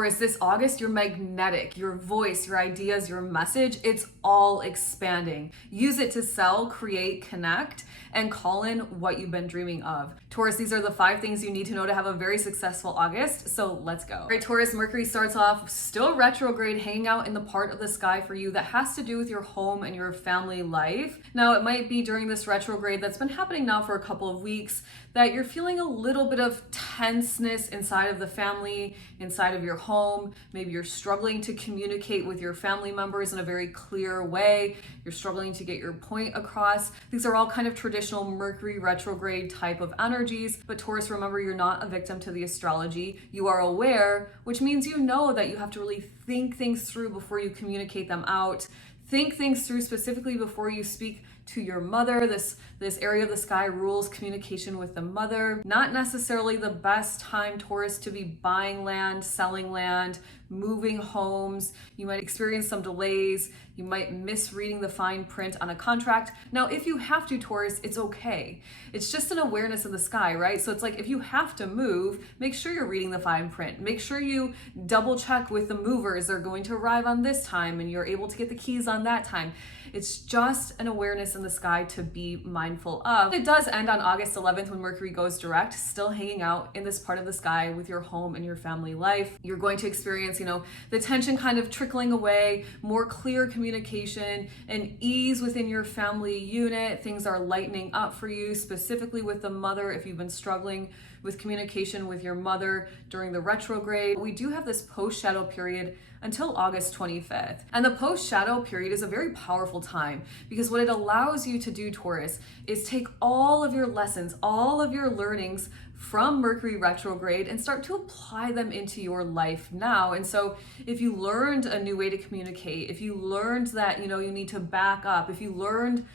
Taurus, this August, you're magnetic. Your voice, your ideas, your message, it's all expanding. Use it to sell, create, connect, and call in what you've been dreaming of. Taurus, these are the 5 things you need to know to have a very successful August, so let's go. All right, Taurus, Mercury starts off still retrograde, hanging out in the part of the sky for you that has to do with your home and your family life. Now, it might be during this retrograde that's been happening now for a couple of weeks that you're feeling a little bit of tenseness inside of the family, inside of your home. Maybe you're struggling to communicate with your family members in a very clear way. You're struggling to get your point across. These are all kind of traditional Mercury retrograde type of energies. But Taurus, remember, you're not a victim to the astrology. You are aware, which means you know that you have to really think things through before you communicate them out. Think things through specifically before you speak to your mother. This area of the sky rules communication with the mother. Not necessarily the best time, Taurus, to be buying land, selling land, moving homes. You might experience some delays. You might miss reading the fine print on a contract. Now, if you have to, Taurus, it's okay. It's just an awareness of the sky, right? So it's like if you have to move, make sure you're reading the fine print. Make sure you double check with the movers. They're going to arrive on this time and you're able to get the keys on that time. It's just an awareness in the sky to be mindful of. It does end on August 11th when Mercury goes direct, still hanging out in this part of the sky with your home and your family life. You're going to experience, the tension kind of trickling away, more clear communication and ease within your family unit. Things are lightening up for you, specifically with the mother if you've been struggling with communication with your mother during the retrograde. We do have this post-shadow period until August 25th. And the post-shadow period is a very powerful time because what it allows you to do, Taurus, is take all of your lessons, all of your learnings from Mercury retrograde and start to apply them into your life now. And so if you learned a new way to communicate, if you learned that, you need to back up, if you learned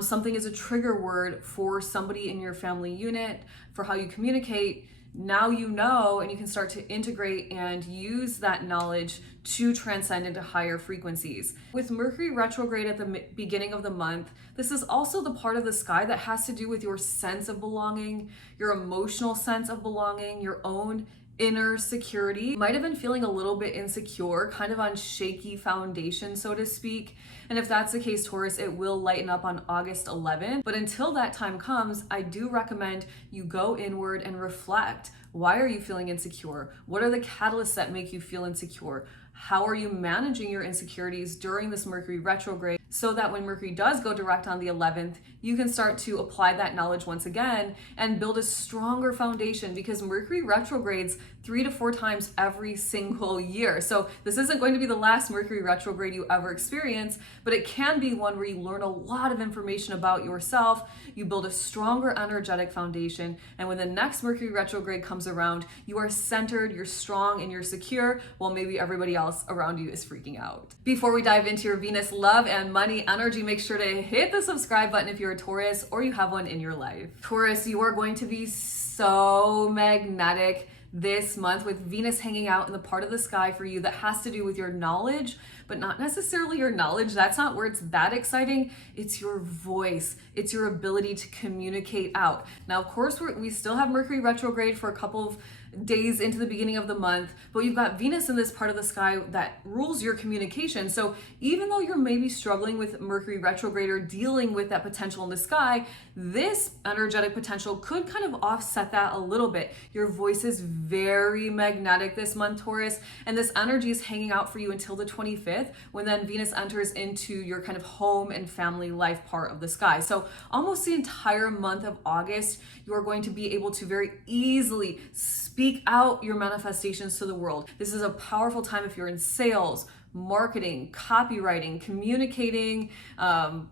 something is a trigger word for somebody in your family unit for how you communicate, now you know, and you can start to integrate and use that knowledge to transcend into higher frequencies. With Mercury retrograde at the beginning of the month, this is also the part of the sky that has to do with your sense of belonging, your emotional sense of belonging, your own inner security. You might have been feeling a little bit insecure, kind of on shaky foundation, so to speak. And if that's the case, Taurus, it will lighten up on August 11th. But until that time comes, I do recommend you go inward and reflect. Why are you feeling insecure? What are the catalysts that make you feel insecure? How are you managing your insecurities during this Mercury retrograde so that when Mercury does go direct on the 11th, you can start to apply that knowledge once again and build a stronger foundation, because Mercury retrogrades 3 to 4 times every single year. So this isn't going to be the last Mercury retrograde you ever experience, but it can be one where you learn a lot of information about yourself, you build a stronger energetic foundation, and when the next Mercury retrograde comes around, you are centered, you're strong, and you're secure, while maybe everybody else around you is freaking out. Before we dive into your Venus love and money energy, make sure to hit the subscribe button if you're a Taurus or you have one in your life. Taurus, you are going to be so magnetic this month with Venus hanging out in the part of the sky for you that has to do with your knowledge, but not necessarily your knowledge. That's not where it's that exciting. It's your voice. It's your ability to communicate out. Now, of course, we still have Mercury retrograde for a couple of days into the beginning of the month, but you've got Venus in this part of the sky that rules your communication. So even though you're maybe struggling with Mercury retrograde or dealing with that potential in the sky, this energetic potential could kind of offset that a little bit. Your voice is very magnetic this month, Taurus, and this energy is hanging out for you until the 25th, when then Venus enters into your kind of home and family life part of the sky. So almost the entire month of August, you are going to be able to very easily speak out your manifestations to the world. This is a powerful time if you're in sales, marketing, copywriting, communicating,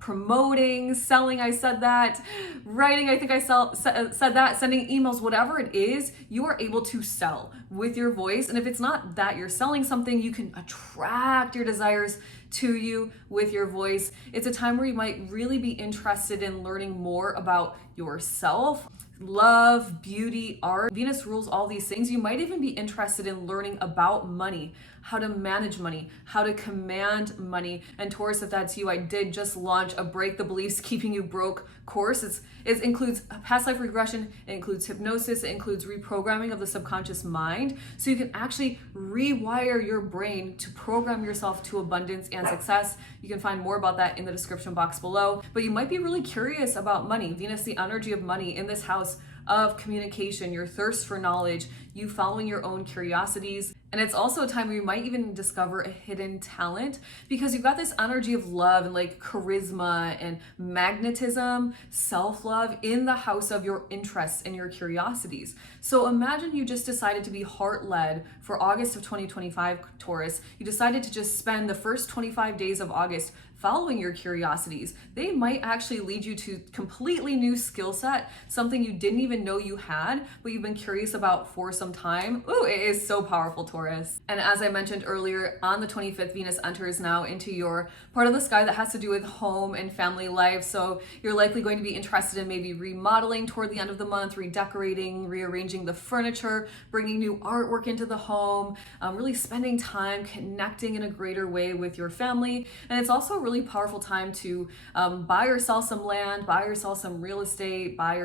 promoting, selling, I said that, writing, I think I said that, sending emails, whatever it is, you are able to sell with your voice. And if it's not that you're selling something, you can attract your desires to you with your voice. It's a time where you might really be interested in learning more about yourself. love, beauty, art. Venus rules all these things. You might even be interested in learning about money, how to manage money, how to command money. And Taurus, if that's you, I did just launch a Break the Beliefs Keeping You Broke course. It includes past life regression, it includes hypnosis, it includes reprogramming of the subconscious mind. So you can actually rewire your brain to program yourself to abundance and success. You can find more about that in the description box below. But you might be really curious about money. Venus, the energy of money in this house of communication, your thirst for knowledge, you following your own curiosities. And it's also a time where you might even discover a hidden talent because you've got this energy of love and like charisma and magnetism, self-love in the house of your interests and your curiosities. So imagine you just decided to be heart-led for August of 2025, Taurus. You decided to just spend the first 25 days of August following your curiosities. They might actually lead you to completely new skill set, something you didn't even know you had, but you've been curious about for some time. Ooh, it is so powerful, Taurus. And as I mentioned earlier, on the 25th, Venus enters now into your part of the sky that has to do with home and family life. So you're likely going to be interested in maybe remodeling toward the end of the month, redecorating, rearranging the furniture, bringing new artwork into the home, really spending time connecting in a greater way with your family. And it's also a really powerful time to buy or sell some land, buy or sell some real estate, buy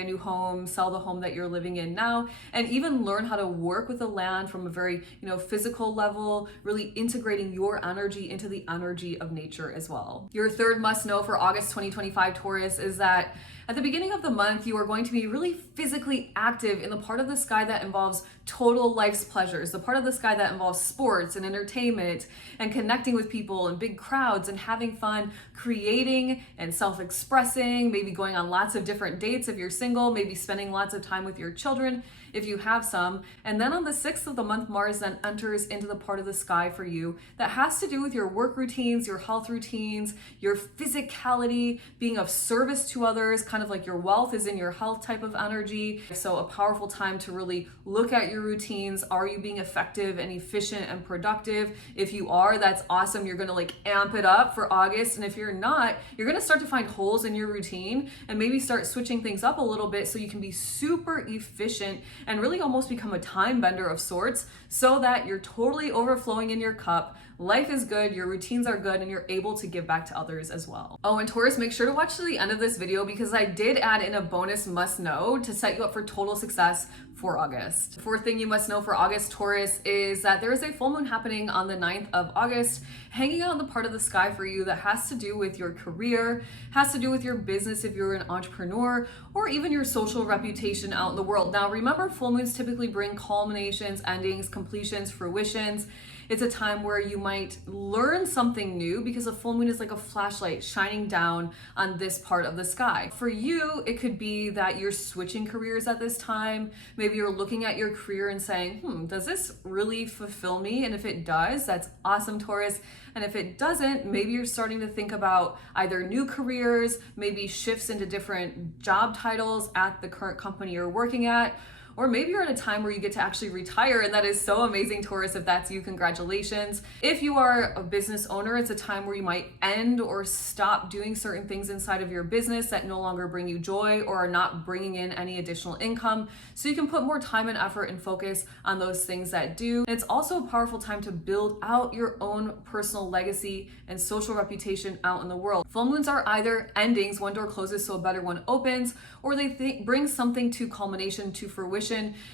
a new home, sell the home that you're living in now, and even learn how to work with the land from a very physical level, really integrating your energy into the energy of nature as well. Your third must know for August 2025, Taurus, is that at the beginning of the month, you are going to be really physically active in the part of the sky that involves total life's pleasures, the part of the sky that involves sports and entertainment and connecting with people and big crowds and having fun, creating and self-expressing, maybe going on lots of different dates if you're single, maybe spending lots of time with your children if you have some. And then on the 6th of the month, Mars then enters into the part of the sky for you that has to do with your work routines, your health routines, your physicality, being of service to others, kind of like your wealth is in your health type of energy. So a powerful time to really look at your routines. Are you being effective and efficient and productive? If you are, that's awesome. You're gonna amp it up for August. And if you're not, you're gonna start to find holes in your routine and maybe start switching things up a little bit so you can be super efficient and really almost become a time bender of sorts so that you're totally overflowing in your cup. Life is good, your routines are good, and you're able to give back to others as well. Oh, and Taurus, make sure to watch to the end of this video because I did add in a bonus must know to set you up for total success for August. Fourth thing you must know for August, Taurus, is that there is a full moon happening on the 9th of August, hanging out in the part of the sky for you that has to do with your career, has to do with your business if you're an entrepreneur, or even your social reputation out in the world. Now, remember, full moons typically bring culminations, endings, completions, fruitions. It's a time where you might learn something new because a full moon is like a flashlight shining down on this part of the sky. For you, it could be that you're switching careers at this time. Maybe you're looking at your career and saying, does this really fulfill me? And if it does, that's awesome, Taurus. And if it doesn't, maybe you're starting to think about either new careers, maybe shifts into different job titles at the current company you're working at, or maybe you're at a time where you get to actually retire, and that is so amazing, Taurus. If that's you, congratulations. If you are a business owner, it's a time where you might end or stop doing certain things inside of your business that no longer bring you joy or are not bringing in any additional income, so you can put more time and effort and focus on those things that do. And it's also a powerful time to build out your own personal legacy and social reputation out in the world. Full moons are either endings, one door closes so a better one opens, or they bring something to culmination, to fruition.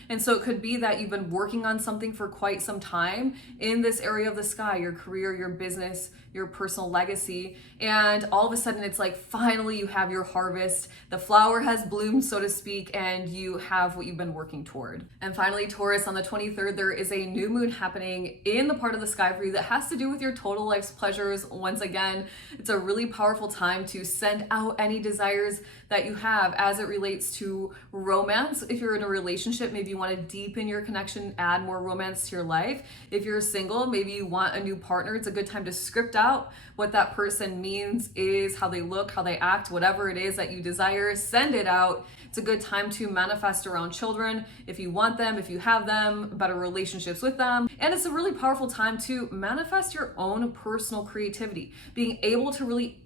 And so it could be that you've been working on something for quite some time in this area of the sky, your career, your business, your personal legacy, and all of a sudden it's like finally you have your harvest, the flower has bloomed, so to speak, and you have what you've been working toward. And finally, Taurus, on the 23rd, there is a new moon happening in the part of the sky for you that has to do with your total life's pleasures. Once again, it's a really powerful time to send out any desires that you have as it relates to romance. If you're in a relationship, maybe you want to deepen your connection, add more romance to your life. If you're single, maybe you want a new partner. It's a good time to script out what that person means, is how they look, how they act, whatever it is that you desire, send it out. It's a good time to manifest around children if you want them, if you have them, better relationships with them. And it's a really powerful time to manifest your own personal creativity, being able to really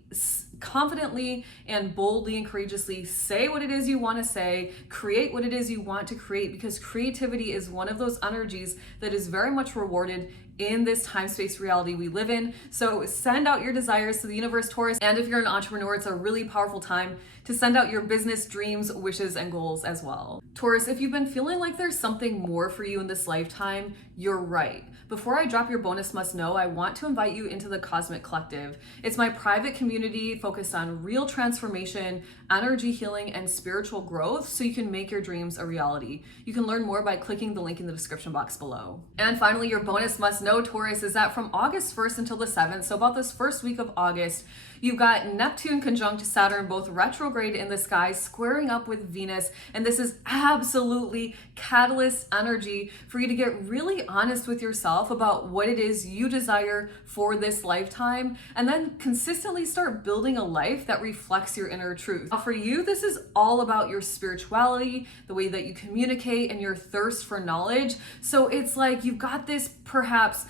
confidently and boldly and courageously say what it is you want to say, create what it is you want to create, because creativity is one of those energies that is very much rewarded in this time-space reality we live in. So send out your desires to the universe, Taurus. And if you're an entrepreneur, it's a really powerful time to send out your business dreams, wishes, and goals as well. Taurus, if you've been feeling like there's something more for you in this lifetime, you're right. Before I drop your bonus must know, I want to invite you into the Cosmic Collective. It's my private community focused on real transformation, energy healing, and spiritual growth so you can make your dreams a reality. You can learn more by clicking the link in the description box below. And finally, your bonus must know, Taurus, is that from August 1st until the 7th, so about this first week of August, you've got Neptune conjunct Saturn, both retrograde in the sky, squaring up with Venus. And this is absolutely catalyst energy for you to get really honest with yourself about what it is you desire for this lifetime, and then consistently start building a life that reflects your inner truth. Now, for you, this is all about your spirituality, the way that you communicate, and your thirst for knowledge. So it's like you've got this perhaps,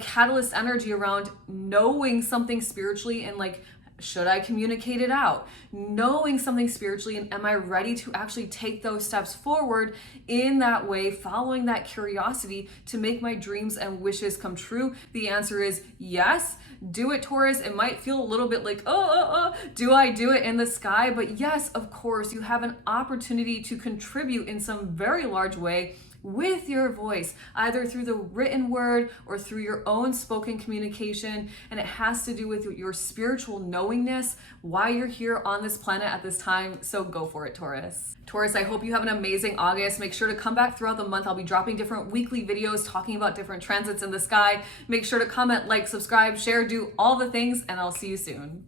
catalyst energy around knowing something spiritually and like, should I communicate it out? Knowing something spiritually, and am I ready to actually take those steps forward in that way, following that curiosity to make my dreams and wishes come true? The answer is yes. Do it, Taurus. It might feel a little bit like, do I do it in the sky? But yes, of course, you have an opportunity to contribute in some very large way with your voice, either through the written word or through your own spoken communication. And it has to do with your spiritual knowingness, why you're here on this planet at this time. So go for it, Taurus. Taurus, I hope you have an amazing August. Make sure to come back throughout the month. I'll be dropping different weekly videos talking about different transits in the sky. Make sure to comment, like, subscribe, share, do all the things, and I'll see you soon.